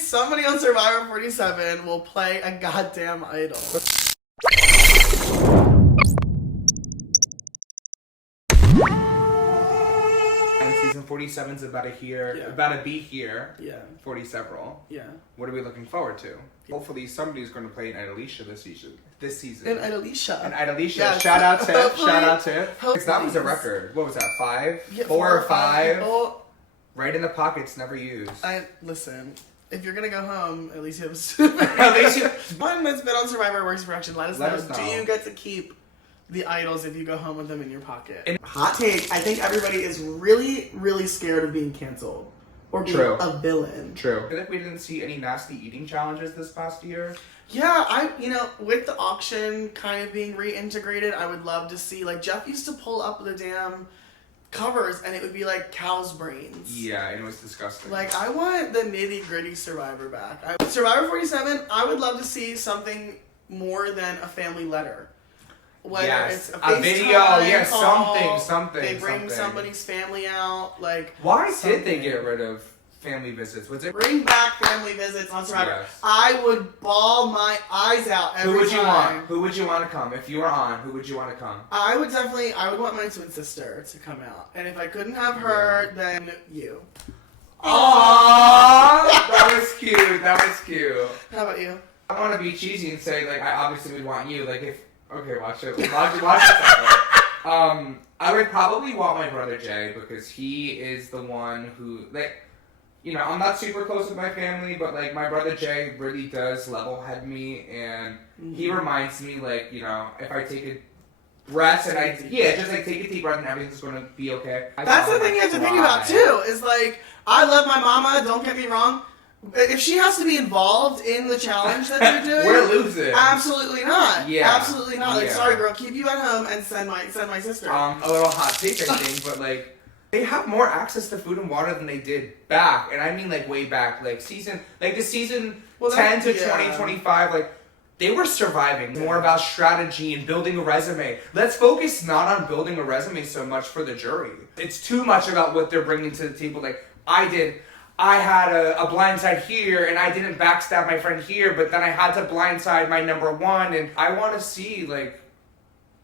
somebody on Survivor 47 will play a goddamn idol. And season 47 is about to be here. Yeah. 40 several. Yeah. What are we looking forward to? Hopefully somebody's going to play an Idolicia this season. An Idolicia. An Idolicia. Yes. Shout out to Hopefully. That was a record. What was that? 5? Yeah, 4 or 5? People. Right in the pockets, never used. Listen. If you're gonna go home, at least you have one that's been on Survivor Works Production. Let us know. Do you get to keep the idols if you go home with them in your pocket? Hot take. I think everybody is really, really scared of being canceled or being a villain. True. I feel like we didn't see any nasty eating challenges this past year. Yeah, with the auction kind of being reintegrated, I would love to see, like, Jeff used to pull up the damn covers and it would be like cow's brains. Yeah, and it was disgusting. Like, I want the nitty gritty Survivor back. Survivor 47, I would love to see something more than a family letter. Whether it's a video, call, something. They bring somebody's family out, like. Why did they get rid of family visits? Was it bring back family visits on Survivor? Yes. I would bawl my eyes out every time. Who would you want? Who would you want to come? If you were on, who would you want to come? I would want my twin sister to come out, and if I couldn't have her, then you. Aww, that was cute. How about you? I want to be cheesy and say, like, I obviously would want you. Like, watch it. Watch it. I would probably want my brother Jay because he is the one who, like, I'm not super close with my family, but, like, my brother Jay really does level-head me, and he reminds me, like, if I take a breath and just, like, take a deep breath and everything's going to be okay. That's the thing you have to think about, too, is, like, I love my mama, don't get me wrong. If she has to be involved in the challenge that they're doing, we're losing. Absolutely not. Yeah. Absolutely not. Like, sorry, girl, keep you at home and send my sister. A little hot take, I think, but, like, they have more access to food and water than they did back, and I mean, like, way back, like, the season 10 to 2025, like, they were surviving. More about strategy and building a resume. Let's focus not on building a resume so much for the jury. It's too much about what they're bringing to the table. Like, I had a blindside here, and I didn't backstab my friend here, but then I had to blindside my number one, and I want to see, like,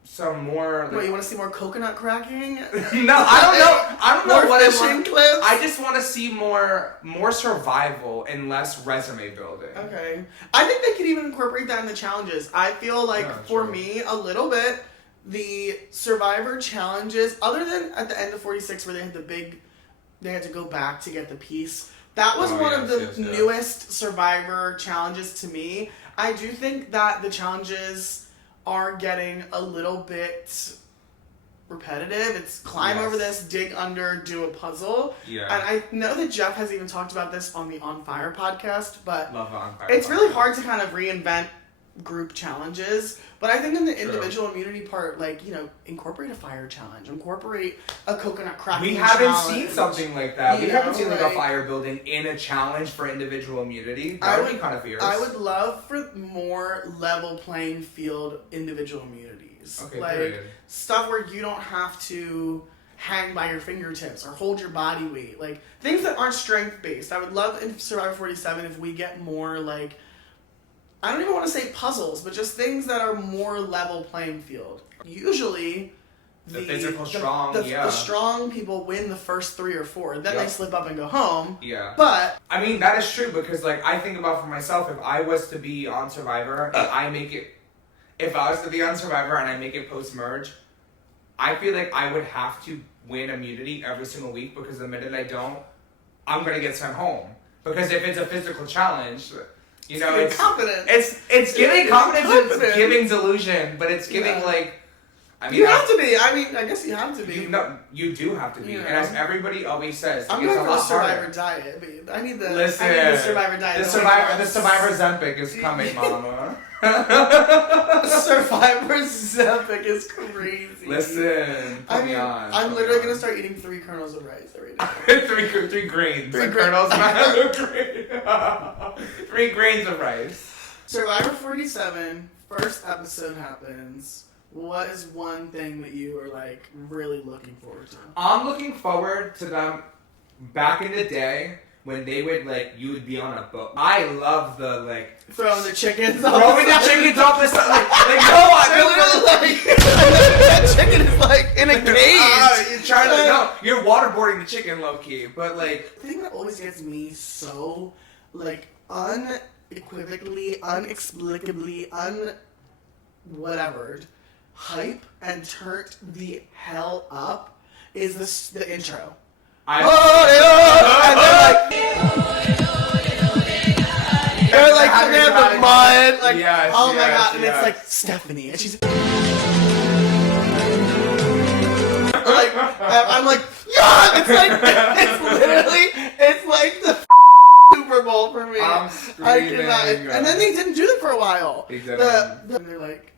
some more. Like, what, you want to see more coconut cracking? No, I don't know what fishing clips. I just want to see more survival and less resume building. Okay, I think they could even incorporate that in the challenges. I feel like for me, a little bit, the Survivor challenges, other than at the end of 46 where they had to go back to get the piece. That was one of the newest Survivor challenges to me. I do think that the challenges are getting a little bit repetitive. It's climb over this, dig under, do a puzzle. Yeah. And I know that Jeff has even talked about this on the On Fire podcast, but it's really hard to kind of reinvent group challenges. But I think in the individual immunity part, like, incorporate a fire challenge, incorporate a coconut cracking challenge. We haven't seen something like that. We haven't seen, like, a fire building in a challenge for individual immunity. That would be kind of fierce. I would love for more level playing field individual immunities. Okay, like, period. Stuff where you don't have to hang by your fingertips or hold your body weight. Like, things that aren't strength-based. I would love in Survivor 47 if we get more, like, I don't even want to say puzzles, but just things that are more level playing field. Usually, the physical strong, the strong people win the first 3 or 4. Then they slip up and go home. Yeah. But I mean, that is true because, like, I think about for myself, if I was to be on Survivor and I make it post-merge, I feel like I would have to win immunity every single week because the minute I don't, I'm going to get sent home. Because if it's a physical challenge, it's confidence. It's giving confidence, it's giving delusion, but it's giving, like, I mean, you have to be. I mean, I guess you have to be. You do have to be. And as everybody always says, I'm going for the Survivor diet. But I need the Survivor diet. The Survivor Zempic is coming, mama. Survivor Zempic is crazy. Listen, put me on. I'm literally going to start eating 3 kernels of rice every day. three grains. 3 kernels. 3 grains of rice. Survivor 47, first episode happens. What is one thing that you are, like, really looking forward to? I'm looking forward to them back in the day when they would like, you would be on a boat. I love the like throwing the chickens off the side. Like no, that chicken is like in a cage. You're trying to you're waterboarding the chicken low key, but like the thing that always gets me so like unequivocally, unexplicably, whatever hype and turned the hell up is the intro. And they're like they have the mud, like oh my god, and it's like Stephanie, and she's like I'm like yeah, it's like the Super Bowl for me. I'm screaming. I cannot. And then they didn't do it for a while. Exactly. And they're like.